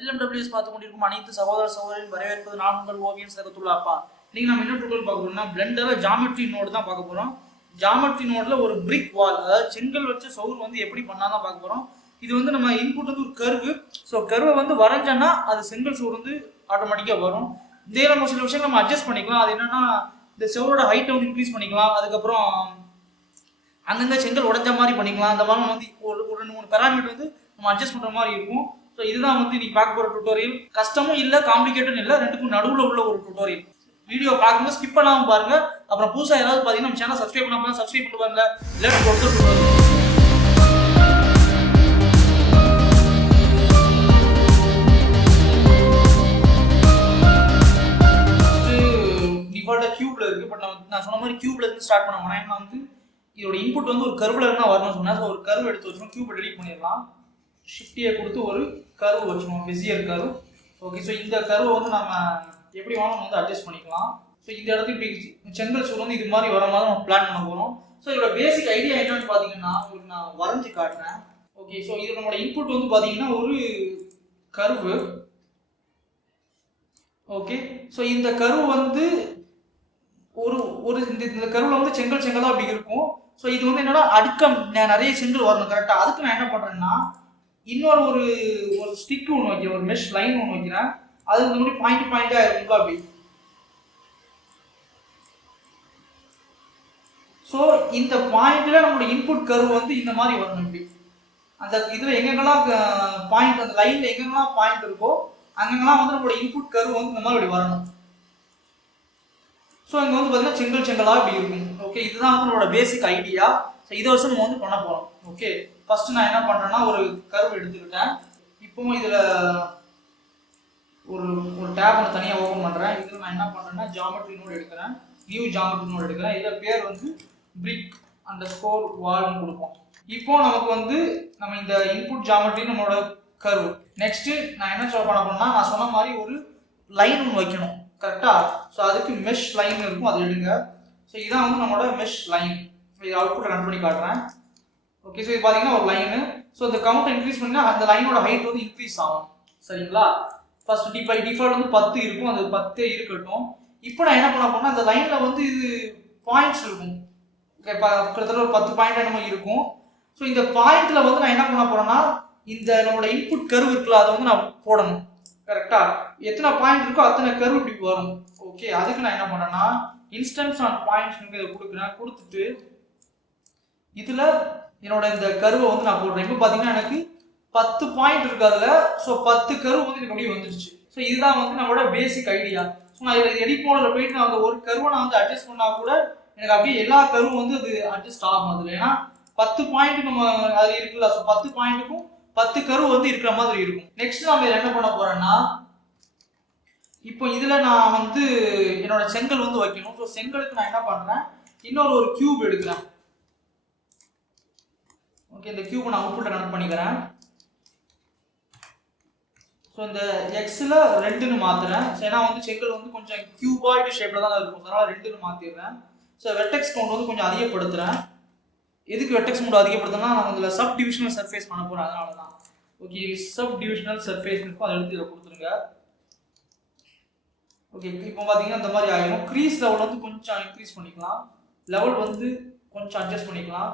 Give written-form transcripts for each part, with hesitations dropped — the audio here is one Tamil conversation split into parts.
LMWS பார்த்து கொண்டிருக்கும் அனைத்து சகோதர சகோதரியும் வரவேற்பது நான் உங்கள் ஓவியம் சகத்துள்ள அப்பா. இன்னைக்கு நம்ம என்ன டுட்டோரியல் பார்க்க போறோம்னா பிளெண்டர்ல ஜாமெட்ரி நோடு தான் பார்க்க போறோம். ஜாமெட்ரி நோட்ல ஒரு பிரிக் வால், அதாவது செங்கல் வச்ச சவுர் வந்து எப்படி பண்ணாதான் பார்க்க போறோம். இது வந்து நம்ம இன்புட் வந்து ஒரு கர்வு. ஸோ கர்வை வந்து வரைஞ்சோன்னா அது செங்கல் சவுர் வந்து ஆட்டோமேட்டிக்காக வரும். இதே நம்ம சில விஷயம் நம்ம அட்ஜஸ்ட் பண்ணிக்கலாம். அது என்னன்னா இந்த செவரோட ஹைட்டை வந்து இன்க்ரீஸ் பண்ணிக்கலாம். அதுக்கப்புறம் அங்கங்கே செங்கல் உடஞ்ச மாதிரி பண்ணிக்கலாம். அந்த மாதிரி வந்து ஒரு 2-3 பேராமீட்டர் வந்து நம்ம அட்ஜஸ்ட் பண்ணுற மாதிரி இருக்கும். ஸோ இதுதான் வந்து இன்னைக்கு பார்க்க போகிற டுட்டோரியல். கஷ்டமும் இல்லை, காம்ப்ளிகேட்டும் இல்லை, ரெண்டுக்கும் நடுவில் உள்ள ஒரு டுட்டோரியல். வீடியோ பார்க்கும்போது ஸ்கிப் பண்ணாமல் பாருங்க. அப்புறம் புதுசாக ஏதாவது பார்த்தீங்கன்னா நம்ம சேனல் சப்ஸ்கிரைப் பண்ணாமல் சப்ஸ்கிரைப் பண்ணி பாருங்க. Let's go to tutorial. டிஃபால்ட்டாக கியூப்ல இருக்கு. பட் நான் சொன்ன மாதிரி கியூப்ல இருந்து ஸ்டார்ட் பண்ண வேணாம். ஏன்னா வந்து இதோட இன்புட் வந்து ஒரு கர்வ்ல இருந்தா வரணும்னு சொன்னா, ஸோ ஒரு கர்வ் எடுத்து வச்சுக்கணும். கியூப் டெலீட் பண்ணிடலாம். ஷிஃப்டியை கொடுத்து ஒரு கர்வ் வச்சுக்கணும், பெசியர் கர்வ். ஓகே, ஸோ இந்த கர்வை வந்து நம்ம எப்படி வேணாலும் வந்து அட்ஜஸ்ட் பண்ணிக்கலாம். ஸோ இந்த இடத்துக்கு இப்படி செங்கல் சூர் வந்து இது மாதிரி வர மாதிரி நம்ம பிளான் பண்ண போகிறோம். ஸோ இதோட பேசிக் ஐடியா என்னன்னு பார்த்தீங்கன்னா உங்களுக்கு நான் வரைஞ்சி காட்டுறேன். ஓகே, ஸோ இது நம்மளோட இன்புட் வந்து பார்த்தீங்கன்னா ஒரு கர்வு. ஓகே, ஸோ இந்த கர்வ் வந்து ஒரு இந்த கருவில் வந்து செங்கல் செங்கலாக அப்படி இருக்கும். ஸோ இது வந்து என்னன்னா அடுக்கம் நிறைய செங்கல் வரணும் கரெக்டாக. அதுக்கு நான் என்ன பண்ணுறேன்னா இன்னொரு ஒரு ஸ்டிக் ஒன்று வைக்கிறேன், ஒரு மெஷ் லைன் ஒன்று வைக்கிறேன். அது இந்த மாதிரி பாயிண்டாக இருக்குங்களா அப்படி. ஸோ இந்த பாயிண்ட்ல நம்மளோட இன்புட் கர்வ் வந்து இந்த மாதிரி வரணும் இப்படி. அந்த இதில் எங்கெங்கெல்லாம் பாயிண்ட், அந்த லைனில் எங்கெங்கெல்லாம் பாயிண்ட் இருக்கோ அங்கெங்கெல்லாம் வந்து நம்மளோட இன்புட் கர்வ் வந்து இந்த மாதிரி அப்படி வரணும். ஸோ இங்கே வந்து பார்த்தீங்கன்னா செங்கல் செங்கலாக இப்படி இருக்கும். ஓகே, இதுதான் வந்து நம்மளோட பேசிக் ஐடியா. ஸோ இதை வருஷம் நம்ம வந்து பண்ண போகிறோம். ஓகே, ஃபர்ஸ்ட் நான் என்ன பண்ணுறேன்னா ஒரு கர்வ் எடுத்துக்கிட்டேன். இப்போவும் இதில் ஒரு டேப் ஒன்று தனியாக ஓப்பன் பண்ணுறேன். இதில் நான் என்ன பண்ணுறேன்னா ஜாமெட்ரி நோட் எடுக்கிறேன், நியூ ஜாமெட்ரி நோட் எடுக்கிறேன். இதில் பேர் வந்து பிரிக் அண்டர்ஸ்கோர் வால்னு கொடுப்போம். இப்போ நமக்கு வந்து நம்ம இந்த இன்புட் ஜாமெட்ரி நம்மளோட கர்வ். நெக்ஸ்ட்டு நான் என்ன பண்ண போறேன்னா நான் சொன்ன மாதிரி ஒரு லைன் ஒன்று வைக்கணும் கரெக்டா. ஸோ அதுக்கு மெஷ் லைன் இருக்கும், அது எடுங்க. ஸோ இதான் வந்து நம்மளோட மெஷ் லைன். இது அவுட்புட் ரன் பண்ணி காட்டுறேன். ஓகே, ஸோ இது பார்த்தீங்கன்னா ஒரு லைனு. ஸோ இந்த கவுண்ட் இன்க்ரீஸ் பண்ணா அந்த லைனோட ஹைட் வந்து இன்க்ரீஸ் ஆகும். சரிங்களா? ஃபர்ஸ்ட் டிஃபால்ட் வந்து 10 இருக்கும், அது 10 இருக்கட்டும். இப்போ நான் என்ன பண்ண போறேன்னா அந்த லைன்ல வந்து இது பாயிண்ட்ஸ் இருக்கும். ஓகே, கிட்டத்தட்ட ஒரு 10 பாயிண்ட் என்னமோ இருக்கும். ஸோ இந்த பாயிண்ட்ல வந்து நான் என்ன பண்ண போறேன்னா இந்த நம்மளோட இன்புட் கர்வ் இருக்குல்ல அதை வந்து நான் போடணும் கரெக்டா. எத்தனை பாயிண்ட் இருக்கோ அத்தனை கர்வ் இப்படி வரும். ஓகே, அதுக்கு நான் என்ன பண்ணேன்னா இன்ஸ்டன்ஸ் ஆன் பாயிண்ட்ஸ் இதை கொடுக்குறேன். கொடுத்துட்டு இதுல என்னோட இந்த கர்வை வந்து நான் போடுறேன். இப்போ பார்த்தீங்கன்னா எனக்கு 10 பாயிண்ட் இருக்கு அதுல. ஸோ 10 கர்வ் வந்து எனக்கு அப்படியே வந்துருச்சு. ஸோ இதுதான் வந்து நம்மளோட பேசிக் ஐடியா. ஸோ நான் இதில் எடிட் மோடில் போயிட்டு நான் அந்த ஒரு கர்வை நான் வந்து அட்ஜஸ்ட் பண்ணா கூட எனக்கு அப்படியே எல்லா கர்வும் வந்து அது அட்ஜஸ்ட் ஆகும் அதுல. ஏன்னா 10 பாயிண்ட் நம்ம அதுல இருக்குல்ல. ஸோ 10 பாயிண்ட்டுக்கும் 10 கர்வ் வந்து இருக்கிற மாதிரி இருக்கும். நெக்ஸ்ட் நம்ம என்ன பண்ண போறேன்னா இப்போ இதுல நான் வந்து என்னோட செங்கல் வந்து வைக்கணும். ஸோ செங்கலுக்கு நான் என்ன பண்றேன், இன்னொரு ஒரு கியூப் எடுக்கிறேன். ஓகே, இந்த கியூப் நான் அவுட்புட்டை ரன் பண்ணிக்கிறேன். ஸோ இந்த எக்ஸில் 2ன்னு மாத்துறேன். ஏன்னா வந்து செங்கல் வந்து கொஞ்சம் கியூபாய்டு ஷேப்ல தான் இருக்கும், அதனால 2ன்னு மாத்திடுறேன். ஸோ வெர்டெக்ஸ் கவுண்ட் வந்து கொஞ்சம் அதிகப்படுத்துறேன். எதுக்கு வெர்டெக்ஸ் கவுண்ட் அதிகப்படுத்தினா நான் இதில் சப் டிவிஷனல் சர்ஃபேஸ் பண்ண போறேன், அதனால தான். ஓகே, சப் டிவிஷனல் சர்ஃபேஸ் இருக்கும், அதை எடுத்து இதில் கொடுத்துருங்க. ஓகே, இப்போ பார்த்தீங்கன்னா இந்த மாதிரி ஆகிடும். க்ரீஸ் லெவல் வந்து கொஞ்சம் இன்க்ரீஸ் பண்ணிக்கலாம், லெவல் வந்து கொஞ்சம் அட்ஜஸ்ட் பண்ணிக்கலாம்.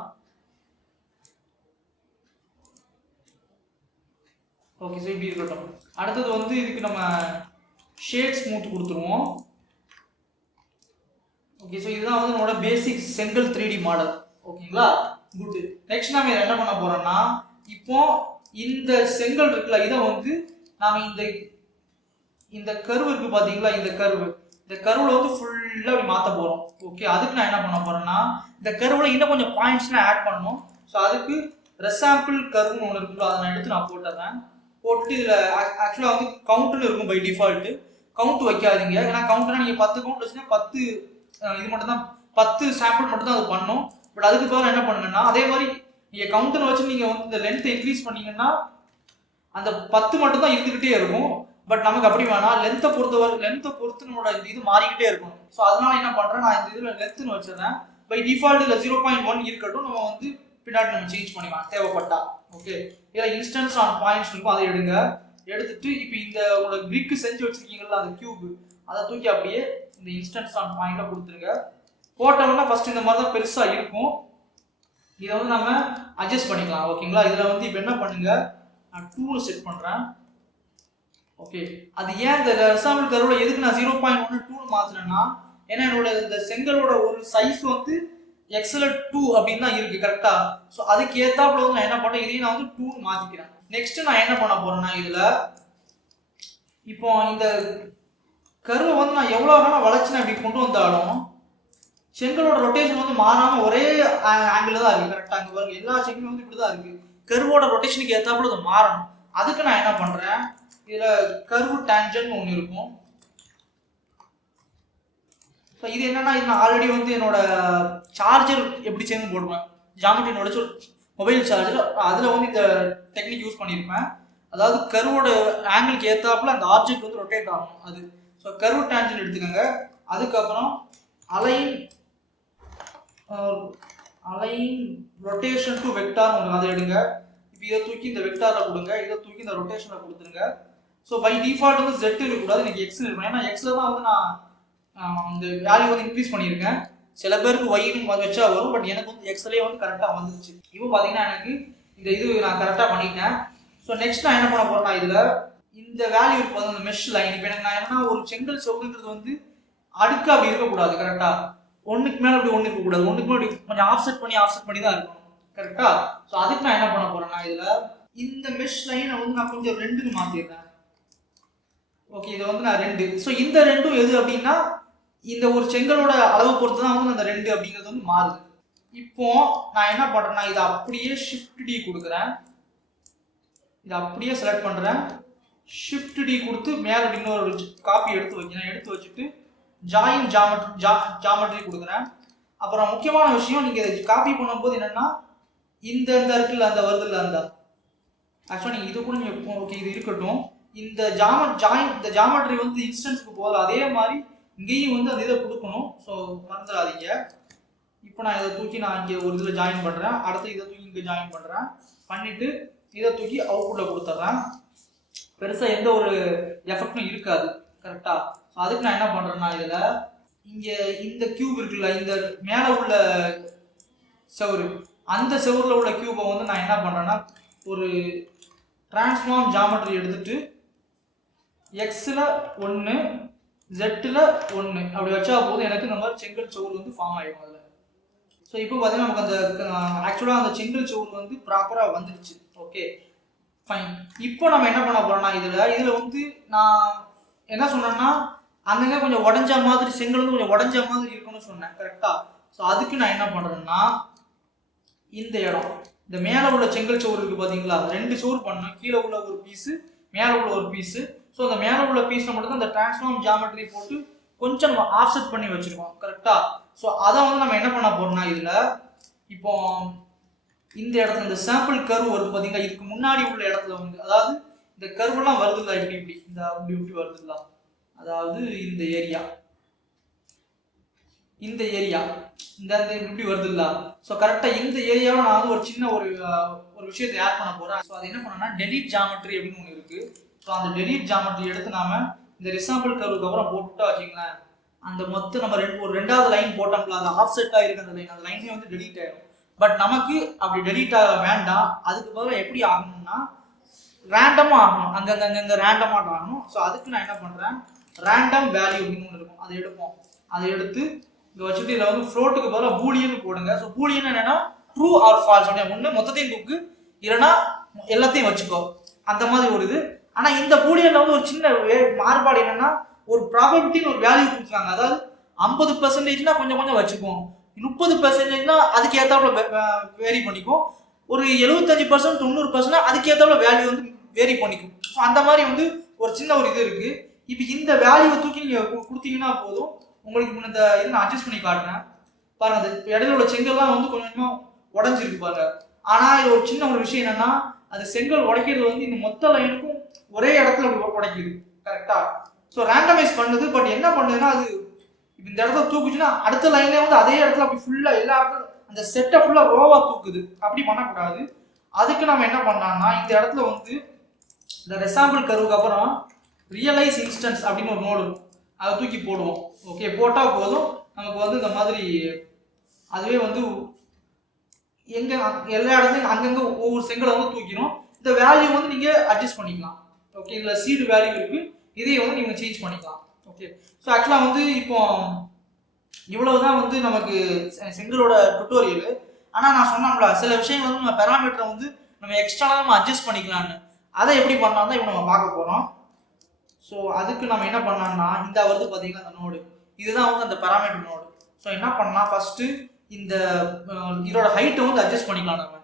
ஓகே, ஸோ இப்படி இருக்கட்டும். அடுத்தது வந்து இதுக்கு நம்ம ஷேட் ஸ்மூத் கொடுத்துருவோம். ஓகே, ஸோ இதுதான் வந்து நம்மளோட பேசிக் செங்கல் 3D மாடல். ஓகேங்களா, குட். நெக்ஸ்ட் நம்ம என்ன பண்ண போறோம்னா இப்போ இந்த செங்கல் இருக்குல்ல, இதை வந்து நாம இந்த கர்வ் இருக்கு பாத்தீங்களா, இந்த கர்வ்ல வந்து ஃபுல்லா அப்படி மாத்த போறோம். ஓகே, அதுக்கு நான் என்ன பண்ண போறேன்னா இந்த கர்வ்ல இன்னும் கொஞ்சம் பாயிண்ட்ஸ்லாம் ஆட் பண்ணணும். ஸோ அதுக்கு ரெசாம்பிள் கர்வ்னு ஒன்று இருக்குல்ல, அதை நான் எடுத்து நான் போட்டுறேன். போட்டுட்டு இதில் ஆக்சுவலாக வந்து கவுண்ட்னு இருக்கும் பை டிஃபால்ட்டு. கவுண்ட் வைக்காதீங்க, ஏன்னா கவுண்ட்னா நீங்கள் 10 கவுண்ட் வச்சுன்னா 10 இது மட்டும் தான், 10 சாம்பிள் மட்டும் தான் அது பண்ணும். பட் அதுக்கு பதிலாக என்ன பண்ணுங்கன்னா அதே மாதிரி நீங்கள் கவுண்டர் வச்சு நீங்கள் வந்து இந்த லென்த்தை இன்க்ரீஸ் பண்ணீங்கன்னா அந்த 10 மட்டும் தான் இருந்துகிட்டே இருக்கும். பட் நமக்கு அப்படி வேணாம், லென்த்தை பொறுத்து நம்மளோட இந்த இது மாறிக்கிட்டே இருக்கும். ஸோ அதனால என்ன பண்ணுறேன், நான் இந்த இதில் லென்த்துன்னு வச்சிருந்தேன். பை டிஃபால்ட் இதில் 0.1 இருக்கட்டும், நம்ம வந்து பின்னாடி நம்ம சேஞ்ச் பண்ணிக்கலாம் தேவைப்பட்டா. ஓகே, இதில் இன்ஸ்டன்ஸ் ஆன் பாயிண்ட்ஸ் இருக்கும், அதை எடுங்க. எடுத்துட்டு இப்போ இந்த உங்களுக்கு பிரிக் செஞ்சு வச்சிருக்கீங்களா அந்த கியூப், அதை தூக்கி அப்படியே இந்த இன்ஸ்டன்ஸ் ஆன் பாயிண்ட்ல கொடுத்துருங்க. போட்டோம்னா ஃபர்ஸ்ட் இந்த மாதிரி தான் பெருசா இருக்கும். இதை வந்து நம்ம அட்ஜஸ்ட் பண்ணிக்கலாம். ஓகேங்களா? இதுல வந்து இப்போ என்ன பண்ணுங்க, நான் 2 செட் பண்றேன். ஓகே, அது ஏன் இந்த ரெசாம்பிள் கர்வ்ல எதுக்கு நான் 0.1 2 மாத்துறேன்னா, ஏன்னா என்னோட இந்த செங்கலோட ஒரு சைஸ் வந்து எக்ஸ்ல 2 அப்படின்னு தான் இருக்கு கரெக்டா. ஸோ அதுக்கு ஏத்தாப்புல வந்து நான் என்ன பண்றேன், இதையும் நான் வந்து 2 மாத்திக்கிறேன். நெக்ஸ்ட் நான் என்ன பண்ண போறேன்னா, இதுல இப்போ இந்த கர்வை வந்து நான் எவ்வளவு வேணா வளைச்சு அப்படி கொண்டு வந்தாலும் செங்கலோட ரொட்டேஷன் வந்து மாறாம ஒரே ஆங்கிள் தான் இருக்கு கரெக்டா. இங்க பாருங்க, எல்லா செங்கலும் வந்து இப்படிதான் இருக்கு. கர்வோட ரொட்டேஷனுக்கு ஏத்தாப்புல அது மாறணும். அதுக்கு நான் என்ன பண்றேன், இதுல கர்வ் டான்ஜென்ட் ஒன்று இருக்கும். ஸோ இது என்னன்னா, இது நான் ஆல்ரெடி வந்து என்னோட சார்ஜர் எப்படி சேர்ந்து போடுவேன், ஜாமெட்ரி நோட்ஸ் மொபைல் சார்ஜர், அதில் வந்து இந்த டெக்னிக் யூஸ் பண்ணியிருப்பேன். அதாவது கர்வோட ஆங்கிளுக்கு ஏற்றாப்புல அந்த ஆப்ஜெக்ட் வந்து ரொட்டேட் ஆகணும் அது. ஸோ கர்வ் டான்ஜென்ட் எடுத்துக்கோங்க. அதுக்கப்புறம் அலைன் ரொட்டேஷன் டு வெக்டார் ஒன்று அதை எடுங்க. இப்போ இதை தூக்கி இந்த வெக்டாரில் கொடுங்க, இதை தூக்கி இந்த ரொட்டேஷனில் கொடுத்துருங்க. ஸோ பை டிஃபால்ட் வந்து Z இருக்கக்கூடாது, எனக்கு X இருக்கணும். ஏன்னா Xல தான் வந்து நான் இந்த வேல்யூ வந்து இன்க்ரீஸ் பண்ணியிருக்கேன். சில பேருக்கு ஒய்னு வச்சா வரும், பட் எனக்கு வந்து எக்ஸ்லேயே வந்து கரெக்டாக வந்துருச்சு. இப்போ பார்த்தீங்கன்னா எனக்கு இந்த இது நான் கரெக்டாக பண்ணிட்டேன். ஸோ நெக்ஸ்ட் நான் என்ன பண்ண போறேன்னா, இதில் இந்த வேல்யூ இருக்கு அந்த மெஷ் லைன். இப்போ எனக்கு நான் என்னன்னா, ஒரு செங்கல் செவுருங்கிறது வந்து அடுக்கு அப்படி இருக்கக்கூடாது கரெக்டா. ஒன்றுக்கு மேலே அப்படி ஒன்று இருக்கக்கூடாது, ஒன்றுக்கு மேலே கொஞ்சம் ஆஃப்செட் பண்ணி தான் இருக்கணும் கரெக்டா. ஸோ அதுக்கு நான் என்ன பண்ண போறேன்னா, இதில் இந்த மெஷ் லைனை வந்து நான் கொஞ்சம் 2ன்னு மாற்றிடுறேன். ஓகே, இதை வந்து நான் 2. ஸோ இந்த 2ம் எது அப்படின்னா, இந்த ஒரு செங்கலோட அளவு பொறுத்து தான் வந்து அந்த 2 அப்படிங்கிறது வந்து மாறுது. இப்போ நான் என்ன பண்றேன்னா, இதை அப்படியே ஷிஃப்ட் டி கொடுக்குறேன். இதை அப்படியே செலக்ட் பண்றேன், ஷிஃப்ட் டி கொடுத்து மேலே இன்னொரு காப்பி எடுத்து வைக்கிறேன். எடுத்து வச்சுட்டு ஜாயின் ஜாமெட்ரி கொடுக்குறேன். அப்புறம் முக்கியமான விஷயம், நீங்க இதை காப்பி பண்ணும்போது என்னன்னா, இந்த இருக்குல்ல அந்த வருது இல்லை அந்த ஆக்சுவலாக நீங்கள் இது கூட நீங்கள் ஓகே இது இருக்கட்டும். இந்த ஜாமெட்ரி வந்து இன்ஸ்டன்ஸ்க்கு போகல, அதே மாதிரி இங்கேயும் வந்து அந்த இதை கொடுக்கணும். ஸோ மறந்துடாதீங்க. இப்போ நான் இதை தூக்கி நான் இங்கே ஒரு இதில் ஜாயின் பண்ணுறேன், அடுத்து இதை தூக்கி இங்கே ஜாயின் பண்ணுறேன், பண்ணிவிட்டு இதை தூக்கி அவுட்புட்டில் கொடுத்துட்றேன். பெருசாக எந்த ஒரு எஃபெக்டும் இருக்காது கரெக்டாக. ஸோ அதுக்கு நான் என்ன பண்ணுறேன்னா, இதில் இங்கே இந்த கியூப் இருக்குல்ல, இந்த மேலே உள்ள செவரு, அந்த செவரில் உள்ள கியூபை வந்து நான் என்ன பண்ணுறேன்னா, ஒரு டிரான்ஸ்ஃபார்ம் ஜாமெட்ரி எடுத்துட்டு எக்ஸில் 1 ஜெட்டில் 1 அப்படி வச்சா போதும், எனக்கு இந்த மாதிரி செங்கல் செவுரு வந்து ஃபார்ம் ஆகிடும் அதில். ஸோ இப்போ பார்த்தீங்கன்னா நமக்கு அந்த ஆக்சுவலாக அந்த செங்கல் செவுரு வந்து ப்ராப்பராக வந்துடுச்சு. Okay fine. இப்போ நம்ம என்ன பண்ண போறோம்னா, இதில் வந்து நான் என்ன சொன்னேன்னா, அங்கங்கே கொஞ்சம் உடஞ்ச மாதிரி செங்கல் வந்து கொஞ்சம் உடஞ்ச மாதிரி இருக்குன்னு சொன்னேன் கரெக்டா. ஸோ அதுக்கு நான் என்ன பண்ணுறேன்னா, இந்த இடம் இந்த மேலே உள்ள செங்கல் சோறு இருக்கு பார்த்தீங்களா, 2 சோறு பண்ணேன், கீழே உள்ள ஒரு பீஸு மேலே உள்ள ஒரு பீஸு. ஸோ அந்த மேலே உள்ள பீஸில் மட்டும் தான் அந்த டிரான்ஸ்ஃபார்ம் ஜாமெட்ரி போட்டு கொஞ்சம் நம்ம ஆஃப்செட் பண்ணி வச்சிருக்கோம் கரெக்டா. ஸோ அதை வந்து நம்ம என்ன பண்ண போறோம்னா, இதில் இப்போ இந்த இடத்துல இந்த சாம்பிள் கர்வ் வருது பார்த்தீங்களா, இதுக்கு முன்னாடி உள்ள இடத்துல வந்து அதாவது இந்த கர்வெல்லாம் வருதுல்ல, இப்படி இந்த இப்படி வருதுல்ல, அதாவது இந்த ஏரியா இந்த இப்படி வருது இல்ல. ஸோ கரெக்டாக இந்த ஏரியாவை நான் வந்து ஒரு சின்ன ஒரு விஷயத்தை ஆட் பண்ண போறேன். ஸோ அது என்ன பண்ணேன்னா, டெலீட் ஜாமெட்ரி அப்படின்னு ஒன்று இருக்கு. ஸோ அந்த டெலீட் ஜாமெட்ரி எடுத்து நாம இந்த ரிசாம்பிள் கர்வுக்கு அப்புறம் போட்டுட்டா வச்சுங்களேன், அந்த மொத்தம் நம்ம ஒரு 2வது லைன் போட்டோம்ல, அந்த ஆஃப்செட்டாக இருக்கு அந்த லைனே வந்து டெலீட் ஆயிடும். பட் நமக்கு அப்படி டெலீட் ஆக வேண்டாம். அதுக்கு பதிலாக எப்படி ஆகணும்னா, ரேண்டமாக ஆகணும், அங்கங்க ரேண்டமாக ஆகணும். ஸோ அதுக்கு நான் என்ன பண்றேன், ரேண்டம் வேல்யூ அப்படின்னு ஒன்று இருக்கும், அதை எடுப்போம். அதை எடுத்து இங்கே வச்சுட்டு இதில் வந்து ஃப்ளோட்டுக்கு பதிலாக பூலியன் போடுங்க. ஸோ பூலியன் என்னன்னா, ட்ரூ ஆர் ஃபால்ஸ், ஒன்று மொத்தத்தையும் தூக்கு, இல்லைன்னா எல்லாத்தையும் வச்சுக்கோ, அந்த மாதிரி ஒரு இது. ஆனால் இந்த பூலியன்ல வந்து ஒரு சின்ன மாறுபாடு என்னன்னா, ஒரு ப்ராபபிலிட்டின்னு ஒரு வேல்யூ கொடுத்துருக்காங்க. அதாவது 50%னா கொஞ்சம் கொஞ்சம் வச்சுக்கும், 30%னா அதுக்கு ஏற்றாப்புல வேரி பண்ணிக்கும், ஒரு 75% 90% அதுக்கு ஏற்றாப்புல வேல்யூ வந்து வேரி பண்ணிக்கும். ஸோ அந்த மாதிரி வந்து ஒரு சின்ன ஒரு இது இருக்கு. இப்போ இந்த வேல்யூவை தூக்கி நீங்கள் கொடுத்தீங்கன்னா போதும், உங்களுக்கு இந்த இதை நான் அட்ஜஸ்ட் பண்ணி காட்டுறேன் பாருங்க. அந்த இடையில உள்ள செங்கல்லாம் வந்து கொஞ்சமா உடஞ்சிருக்கு பாருங்க. ஆனா இது ஒரு சின்ன ஒரு விஷயம் என்னன்னா, அது செங்கல் உடைக்கிறது வந்து இந்த மொத்த லைனுக்கும் ஒரே இடத்துல அப்படி உடைக்குது கரெக்டா. ஸோ ரேண்டமைஸ் பண்ணுது. பட் என்ன பண்ணுதுன்னா, அது இந்த இடத்துல தூக்குச்சுன்னா அடுத்த லைன்லேயே வந்து அதே இடத்துல அப்படி ஃபுல்லா எல்லா இடத்துல அந்த செட்டை ஃபுல்லா ரோவா தூக்குது. அப்படி பண்ணக்கூடாது. அதுக்கு நம்ம என்ன பண்ணலாம்னா, இந்த இடத்துல வந்து இந்த ரெசாம்பிள் கர்வுக்கு அப்புறம் ரியலைஸ் இன்ஸ்டன்ஸ் அப்படின்னு ஒரு நோடு இருக்கும், அதை தூக்கி போடுவோம். ஓகே, போட்டால் போதும் நமக்கு வந்து இந்த மாதிரி அதுவே வந்து எங்க எல்லா இடத்துலையும் அங்கங்கே ஒவ்வொரு செங்கலை வந்து தூக்கிடும். இந்த வேல்யூ வந்து நீங்கள் அட்ஜஸ்ட் பண்ணிக்கலாம். ஓகே, இதில் சீடு வேல்யூ இருக்குது, இதையும் வந்து நீங்கள் சேஞ்ச் பண்ணிக்கலாம். ஓகே, ஸோ ஆக்சுவலாக வந்து இப்போ இவ்வளவுதான் வந்து நமக்கு செங்கலோட டுட்டோரியல். ஆனால் நான் சொன்னோம்ல சில விஷயங்கள் வந்து நம்ம பெராமீட்டரை வந்து நம்ம எக்ஸ்ட்ராவாக நம்ம அட்ஜஸ்ட் பண்ணிக்கலான்னு, அதை எப்படி பண்ணலாம் தான் இப்போ நம்ம பார்க்க போகிறோம். ஸோ அதுக்கு நம்ம என்ன பண்ணலாம்னா இந்த வருது பார்த்தீங்கன்னா அந்த நோடு, இதுதான் வந்து அந்த பெராமீட்டர் நோடு. ஸோ என்ன பண்ணலாம், ஃபர்ஸ்ட்டு இந்த இதோட ஹைட்டை வந்து அட்ஜஸ்ட் பண்ணிக்கலாம். நம்ம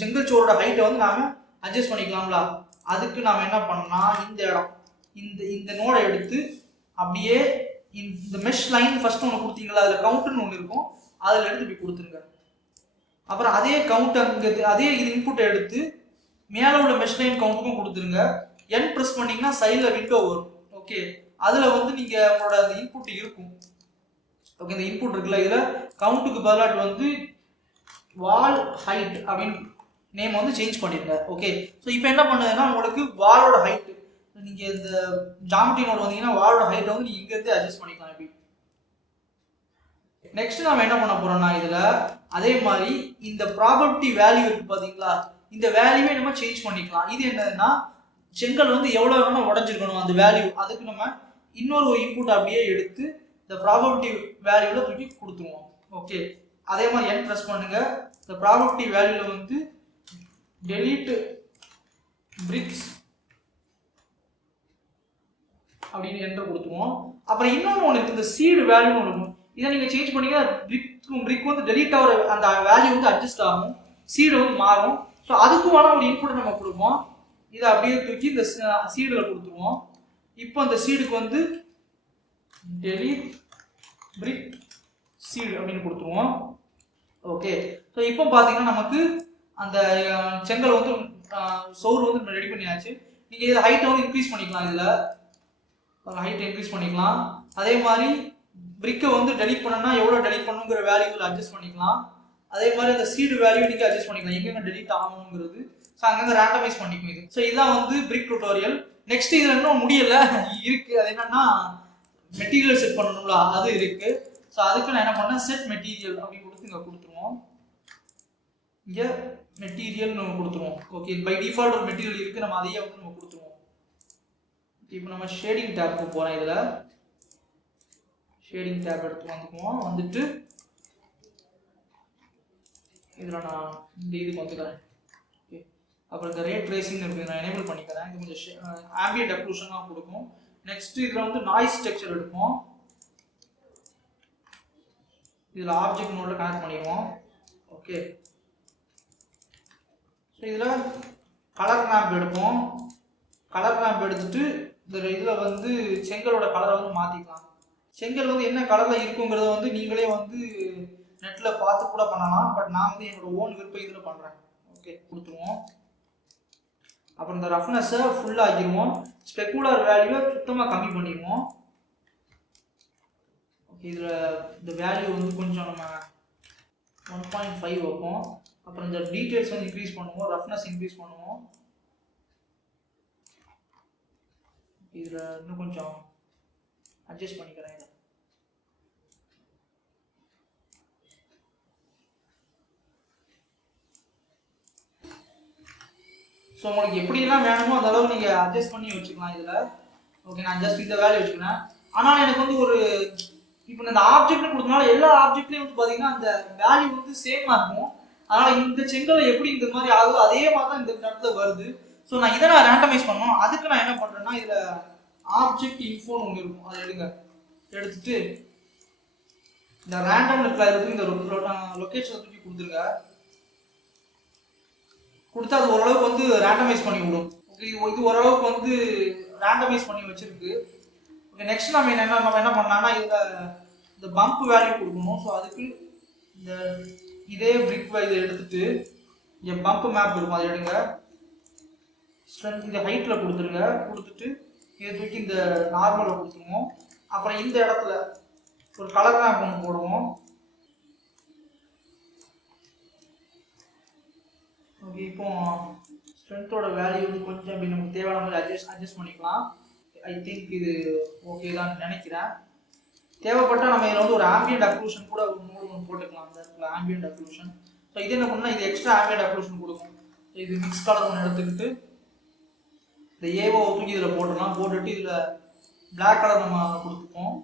செங்கல் சோரோட ஹைட்டை வந்து நாம அட்ஜஸ்ட் பண்ணிக்கலாம்ல. அதுக்கு நாம என்ன பண்ணலாம், இந்த இடம் இந்த நோடை எடுத்து அப்படியே இந்த மெஷ் லைன் ஃபர்ஸ்ட் ஒன்று கொடுத்தீங்களா, அதில் கவுண்ட்னு ஒன்று இருக்கும், அதில் எடுத்து இப்படி கொடுத்துருங்க. அப்புறம் அதே கவுண்ட் அங்கே அதே இது இன்புட்டை எடுத்து மேலே உள்ள மெஷ் லைன் கவுண்ட்டுக்கும் கொடுத்துருங்க. என் ப்ரெஸ் பண்ணீங்கன்னா சைடில் விண்டோ வரும். ஓகே, அதில் வந்து நீங்கள் உங்களோட அந்த இன்புட் இருக்கும். ஓகே, இந்த இன்புட் இருக்குல்ல, இதில் கவுண்ட்டுக்கு பதிலாக வந்து வால் ஹைட் அப்படின்னு நேம் வந்து சேஞ்ச் பண்ணிடுங்க. ஓகே, ஸோ இப்போ என்ன பண்ணுதுன்னா உங்களுக்கு வாலோட ஹைட்டு, நீங்கள் இந்த ஜாமெட்ரி நோட் வந்தீங்கன்னா வாலோட ஹைட்டை வந்து நீங்கள் இங்கேருந்து அட்ஜஸ்ட் பண்ணிக்கலாம். எப்படி நெக்ஸ்ட் நம்ம என்ன பண்ண போறோம்னா இதில் அதே மாதிரி இந்த ப்ராபபிலிட்டி வேல்யூ இருக்கு பார்த்தீங்களா, இந்த வேல்யூவே நம்ம சேஞ்ச் பண்ணிக்கலாம். இது என்னதுன்னா செங்கல் வந்து எவ்வளோ வேணும் உடஞ்சிருக்கணும் அந்த வேல்யூ, அதுக்கு நம்ம இன்னொரு இன்புட் அப்படியே எடுத்து இந்த ப்ராபபிலிட்டி வேல்யூவில் தூக்கி கொடுத்துருவோம். ஓகே, அதே மாதிரி என் ப்ரெஸ் பண்ணுங்க. இந்த ப்ராபபிலிட்டி வேல்யூவில் வந்து delete bricks அப்படின்னு என்டர் கொடுத்துருவோம். அப்புறம் இன்னொன்று ஒன்று இருக்குது, இந்த சீடு வேல்யூன்னு ஒன்று இருக்கும். இதை நீங்கள் சேஞ்ச் பண்ணீங்கன்னா பிரிக் வந்து டெலீட் ஆகிற அந்த வேல்யூ வந்து அட்ஜஸ்ட் ஆகும், சீடு வந்து மாறும். ஸோ அதுக்கு வேணால் ஒரு இன்புட் நம்ம கொடுப்போம். இதை அப்படியே தூக்கி இந்த சீடில் கொடுத்துருவோம். இப்போ அந்த சீடுக்கு வந்து delete brick seed அப்படின்னு கொடுத்துருவோம். ஓகே, ஸோ இப்போ பார்த்தீங்கன்னா நமக்கு அந்த செங்கல் வந்து சோறு வந்து ரெடி பண்ணியாச்சு. நீங்கள் இதில் ஹைட்டை வந்து இன்க்ரீஸ் பண்ணிக்கலாம், இதில் ஹைட்டை இன்க்ரீஸ் பண்ணிக்கலாம். அதே மாதிரி பிரிக்கை வந்து டெலிட் பண்ணனா எவ்வளோ டெலிட் பண்ணுங்கிற வேல்யூவில் அட்ஜஸ்ட் பண்ணிக்கலாம். அதே மாதிரி அந்த சீடு வேல்யூ நீங்கள் அட்ஜஸ்ட் பண்ணிக்கலாம், எங்கெங்க டெலிட் ஆகணுங்கிறது. ஸோ அங்கங்கே ரேண்டமைஸ் பண்ணிக்கும் இது. ஸோ இதுதான் வந்து பிரிக் டுட்டோரியல். நெக்ஸ்ட் இதில் இன்னும் முடியலை இருக்குது, அது என்னன்னா மெட்டீரியல் செட் பண்ணணும்ல, அது இருக்குது. ஸோ அதுக்கு நான் என்ன பண்ணேன், செட் மெட்டீரியல் அப்படின்னு கொடுத்து இங்கே கொடுத்துருவோம். இங்கே மெட்டீரியல்னு கொடுத்துருவோம். ஓகே, பை டிஃபால்ட் ஒரு மெட்டீரியல் இருக்குது, நம்ம அதையே வந்து நம்ம கொடுத்துருவோம். இப்போ நம்ம ஷேடிங் டேப்க்கு போகிறோம். இதில் ஷேடிங் டேப் எடுத்து வந்துக்குவோம். வந்துட்டு இதில் நான் இந்த இதுக்கு வந்துக்கிறேன். ஓகே, அப்புறம் இந்த ரேட் ட்ரேசிங் இருக்குது, நான் எனேபிள் பண்ணிக்கிறேன். இது கொஞ்சம் ஆம்பியன்ட் அக்ளூஷனாக கொடுக்கும். நெக்ஸ்ட் இதில் வந்து நாய்ஸ் டெக்ஸ்சர் எடுப்போம். இதில் ஆப்ஜெக்ட் மோடில் கனெக்ட் பண்ணிடுவோம். ஓகே, ஸோ இதில் கலர் மேப் எடுப்போம். கலர் மேப் எடுத்துட்டு இந்த இதில் வந்து செங்கலோட கலரை வந்து மாற்றிக்கலாம். செங்கல் வந்து என்ன கலரில் இருக்குங்கிறத வந்து நீங்களே வந்து நெட்டில் பார்த்து கூட பண்ணலாம். பட் நான் வந்து என்னோட ஓன் விருப்பம் இதில் பண்ணுறேன். ஓகே, கொடுத்துருவோம். அப்புறம் இந்த ரஃப்னஸை ஃபுல்லாக ஆக்கிடுவோம். ஸ்பெக்குலர் வேல்யூவை சுத்தமாக கம்மி பண்ணிடுவோம். ஓகே, இதில் இந்த வேல்யூ வந்து கொஞ்சம் நம்ம 1.5 வைப்போம். அப்புறம் இந்த டீட்டெயில்ஸ் வந்து இன்க்ரீஸ் பண்ணுவோம், ரஃப்னஸ் இன்க்ரீஸ் பண்ணுவோம். இதில் இன்னும் கொஞ்சம் அட்ஜஸ்ட் பண்ணிக்கிறேன். இதை ஸோ உங்களுக்கு எப்படிலாம் வேணுமோ அந்த அளவு நீங்கள் அட்ஜஸ்ட் பண்ணி வச்சுக்கலாம் இதில். ஓகே, நான் ஜஸ்ட் இந்த வேல்யூ வச்சுக்கிறேன். ஆனால் எனக்கு வந்து ஒரு இப்போ இந்த ஆப்ஜெக்ட்னு கொடுத்தனால எல்லா ஆப்ஜெக்ட்லேயும் வந்து பார்த்தீங்கன்னா அந்த வேல்யூ வந்து சேமாக இருக்கும். அதனால் இந்த செங்கலை எப்படி இந்த மாதிரி ஆகுதோ அதே மாதிரி தான் இந்த இடத்துல வருது. ஸோ நான் இதை நான் ரேண்டமைஸ் பண்ணணும். அதுக்கு நான் என்ன பண்ணுறேன்னா இதில் ஆப்ஜெக்ட் இன்ஃபோன்னு ஒன்று இருக்கும், அதை எடுத்துட்டு இந்த ரேண்டம் இருக்கிற இந்த லொக்கேஷனை தூக்கி கொடுத்துருங்க. கொடுத்தா அது ஓரளவுக்கு வந்து ரேண்டமைஸ் பண்ணி விடும். ஓகே, இது ஓரளவுக்கு வந்து ரேண்டமைஸ் பண்ணி வச்சிருக்கு. ஓகே, நெக்ஸ்ட் நம்ம என்ன பண்ணலாம்னா இதில் இந்த பம்ப் வேல்யூ கொடுக்கணும். ஸோ அதுக்கு இந்த இதே பிரிக் இதை எடுத்துட்டு இங்கே பம்ப் மேப் இருக்கும், அதை எடுங்க. ஸ்ட்ரென்த் இந்த ஹைட்டில் கொடுத்துருங்க. கொடுத்துட்டு இதை தூக்கி இந்த நார்மலை கொடுத்துருவோம். அப்புறம் இந்த இடத்துல ஒரு கலர் மேப் ஒன்று போடுவோம். ஓகே, இப்போ ஸ்ட்ரென்த்தோட வேல்யூ வந்து கொஞ்சம் அப்படி நமக்கு தேவையான மாதிரி அட்ஜஸ்ட் பண்ணிக்கலாம். ஐ திங்க் இது ஓகே தான் நினைக்கிறேன். தேவைப்பட்டால் நம்ம இதில் வந்து ஒரு ஆம்பியன்ட் அக்ளூஷன் கூட ஒன்று போட்டுக்கலாம். அந்த இடத்துல ஆம்பியன்ட் அக்ளூஷன். ஸோ இது என்ன பண்ணால் இது எக்ஸ்ட்ரா ஆம்பியன்ட் அக்ளூஷன் கொடுக்கும். இது மிக்ஸ் கலர் ஒன்று எடுத்துக்கிட்டு இந்த ஏவோ தூக்கி இதில் போட்டுடலாம். போட்டுட்டு இதில் பிளாக் கலர் நம்ம கொடுத்துப்போம்.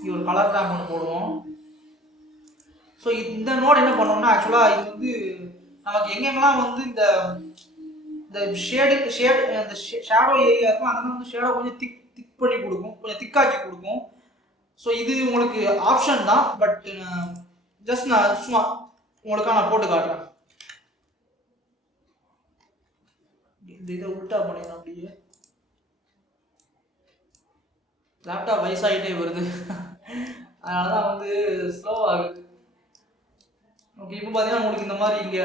இது ஒரு கலர் ரேம்ப் ஒன்று போடுவோம். ஸோ இந்த நோட் என்ன பண்ணோம்னா ஆக்சுவலாக இது வந்து நமக்கு எங்கெங்கெல்லாம் வந்து இந்த அந்த ஷேடோ ஏரியா இருக்கும், அங்கே வந்து ஷேடோ கொஞ்சம் திக் பண்ணி கொடுக்கும், கொஞ்சம் திக்காக்கி கொடுக்கும். ஸோ இது உங்களுக்கு ஆப்ஷன் தான், பட் ஜஸ்ட் நான் சும்மா உங்களுக்காக நான் போட்டு காட்டுறேன். இந்த இதை உல்ட்டா பண்ணிடலாம். அப்படியே லேப்டாப் வயசாகிட்டே வருது, அதனால தான் வந்து ஸ்லோ ஆகுது. ஓகே, இப்போ பார்த்தீங்கன்னா உங்களுக்கு இந்த மாதிரி இங்கே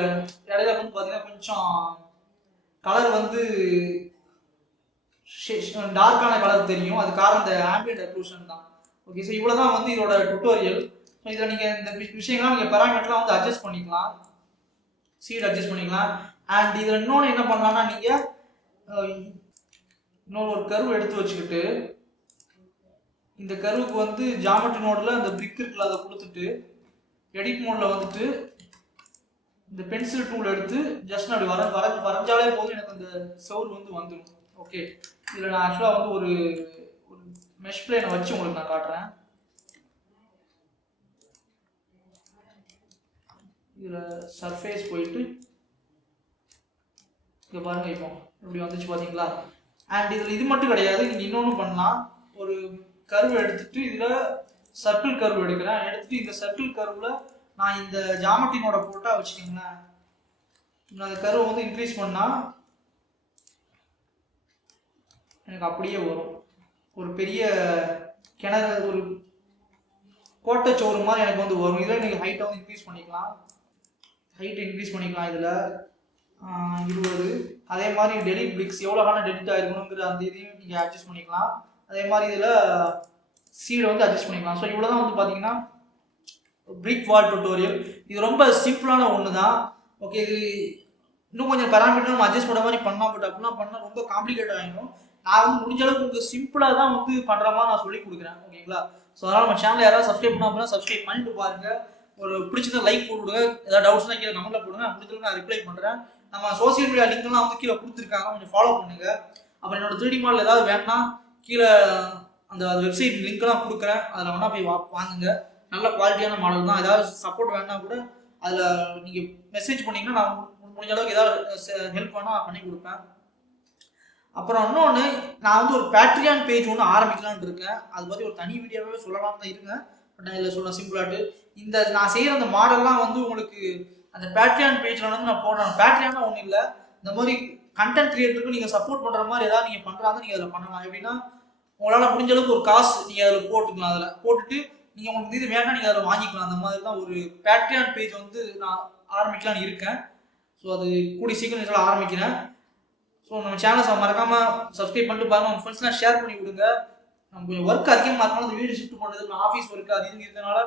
இடையில வந்து பார்த்தீங்கன்னா கொஞ்சம் கலர் வந்து டார்க்கான கலர் தெரியும். அது காரணம் இந்த ஆம்பியன்ட் அக்ளூஷன் தான். ஓகே, ஸோ இவ்வளோ தான் வந்து இதோட டுட்டோரியல். ஸோ இதில் நீங்கள் இந்த விஷயங்கள்லாம் நீங்கள் பேராமீட்டர்லாம் வந்து அட்ஜஸ்ட் பண்ணிக்கலாம், சீட் அட்ஜஸ்ட் பண்ணிக்கலாம். அண்ட் இதில் இன்னொன்று என்ன பண்ணலாம்னா நீங்கள் இன்னொரு ஒரு கர்வ் எடுத்து வச்சுக்கிட்டு இந்த கர்வுக்கு வந்து ஜாமெட்ரி நோடில் அந்த பிரிக் இருக்குல்ல அதை கொடுத்துட்டு எடிட் மோடில் வந்துட்டு இந்த பென்சில் டூல் எடுத்து ஜஸ்ட் அப்படி வரைஞ்சாலே போதும், எனக்கு அந்த சவுர் வந்து வந்துடும். ஓகே, இதில் நான் ஆக்சுவலாக வந்து ஒரு மெஷ் பிளேனை வச்சு உங்களுக்கு நான் காட்டுறேன். இதில் சர்ஃபேஸ் போயிட்டு இங்கே பாருங்கள், இப்போ இப்படி வந்துச்சு பார்த்தீங்களா. அண்ட் இதில் இது மட்டும் கிடையாது, நீங்கள் இன்னொன்று பண்ணலாம். ஒரு கர்வ் எடுத்துட்டு இதில் சர்க்கிள் கர்வ் எடுக்கிறேன். எடுத்துட்டு இந்த சர்க்கிள் கர்வில் நான் இந்த ஜாமெட்ரினோட போட்டா வச்சுக்கிங்களேன், நான் அந்த கர்வை வந்து இன்க்ரீஸ் பண்ணால் எனக்கு அப்படியே வரும். ஒரு பெரிய கிணறு, ஒரு கோட்டைச்சோறு மாதிரி எனக்கு வந்து வரும். இதில் நீங்கள் ஹைட்டை வந்து இன்க்ரீஸ் பண்ணிக்கலாம். இதில் 20. அதே மாதிரி டெலிட் பிரிக்ஸ் எவ்வளோ காலம் டெலிட் ஆகிருக்கணுங்கிற அந்த இதையும் நீங்கள் அட்ஜஸ்ட் பண்ணிக்கலாம். அதே மாதிரி இதில் சீடை வந்து அட்ஜஸ்ட் பண்ணிக்கலாம். ஸோ இவ்வளோ தான் வந்து பார்த்தீங்கன்னா பிரிக் வால் டுட்டோரியல். இது ரொம்ப சிம்பிளான ஒன்று தான். ஓகே, இது இன்னும் கொஞ்சம் பேராமீட்டர் நம்ம அட்ஜஸ்ட் பண்ணுற மாதிரி பண்ணலாம், பட் அப்படிலாம் பண்ணால் ரொம்ப காம்ப்ளிகேட் ஆகிடும். நான் வந்து முடிஞ்ச அளவுக்கு உங்களுக்கு சிம்பிளாக தான் வந்து பண்ணுற மாதிரி நான் சொல்லி கொடுக்குறேன். ஓகேங்களா. ஸோ அதனால் நம்ம சேனல் யாராவது சப்ஸ்கிரைப் பண்ணால் சப்ஸ்கிரைப் பண்ணிட்டு பாருங்கள். ஒரு பிடிச்சதை லைக் போட்டுவிடுங்க. ஏதாவது டவுட்ஸ்னால் கீழே கமெண்ட்டில் போடுங்க, முடிஞ்சளவுக்கு நான் ரிப்ளை பண்ணுறேன். நம்ம சோசியல் மீடியா லிங்க்லாம் வந்து கீழே கொடுத்துருக்காங்க, கொஞ்சம் ஃபாலோ பண்ணுங்கள். அப்புறம் என்னோட 3D மாடல் ஏதாவது வேணும்னா கீழே அந்த வெப்சைட் லிங்க்லாம் கொடுக்குறேன், அதில் வேணால் போய் வாங்குங்க. நல்ல குவாலிட்டியான மாடல் தான். ஏதாவது சப்போர்ட் வேணா கூட அதில் நீங்கள் மெசேஜ் பண்ணிங்கன்னா நான் முடிஞ்ச அளவுக்கு ஏதாவது ஹெல்ப் பண்ணால் பண்ணி கொடுப்பேன். அப்புறம் இன்னொன்று, நான் வந்து ஒரு பேட்ரியான் பேஜ் ஒன்று ஆரம்பிக்கலான்னு இருக்கேன். அது பற்றி ஒரு தனி வீடியோவே சொல்லலாம் தான் இருங்க, பட் நான் இதில் சொல்ல சிம்பிளாட்டு இந்த நான் செய்கிற அந்த மாடல்லாம் வந்து உங்களுக்கு அந்த பேட்ரியான் பேஜில் வந்து நான் போடுறேன். பேட்ரியானா ஒன்றும் இல்லை, இந்த மாதிரி கண்டென்ட் கிரியேட்டருக்கு நீங்கள் சப்போர்ட் பண்ணுற மாதிரி ஏதாவது நீங்கள் பண்ணுறாங்க நீங்கள் அதில் பண்ணலாம். எப்படின்னா உங்களால் முடிஞ்ச அளவுக்கு ஒரு காசு நீங்கள் அதில் போட்டுக்கலாம். அதில் போட்டுட்டு நீங்கள் உங்களுக்கு இது வேணால் நீங்கள் அதில் வாங்கிக்கலாம். அந்த மாதிரி தான் ஒரு பேட்ரியான் பேஜ் வந்து நான் ஆரம்பிக்கலான்னு இருக்கேன். ஸோ அது கூடி சீக்கிரம் இதில் ஆரம்பிக்கிறேன். ஸோ நம்ம சேனலை மறக்காமல் சப்ஸ்கிரைப் பண்ணிட்டு பாருங்கள், உங்கள் ஃப்ரெண்ட்ஸ்லாம் ஷேர் பண்ணி விடுங்க. நம்ம கொஞ்சம் ஒர்க் அதிகமாக இருக்கனால அந்த வீடியோ ஷிஃப்ட் பண்ணுறது, நான் ஆஃபீஸ் ஒர்க்கு அது இது இருக்கிறதுனால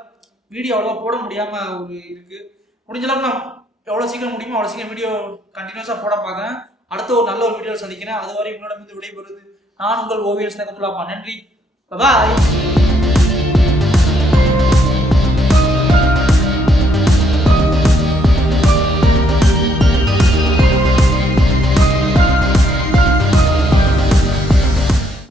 வீடியோ அவ்வளோவா போட முடியாமல் ஒரு இருக்குது. முடிஞ்ச அளவுக்கு நான் எவ்வளோ சீக்கிரம் முடியுமோ அவ்வளோ சீக்கிரம் வீடியோ கண்டினியூஸாக போட பார்க்குறேன். அடுத்த ஒரு நல்ல ஒரு வீடியோ சந்திக்கிறேன். அதுவரை உங்களோட விடைபெறுவது நான் உங்கள் ஓவியர் ஸ்நேகத்துலாப்பா. நன்றி, பாய்.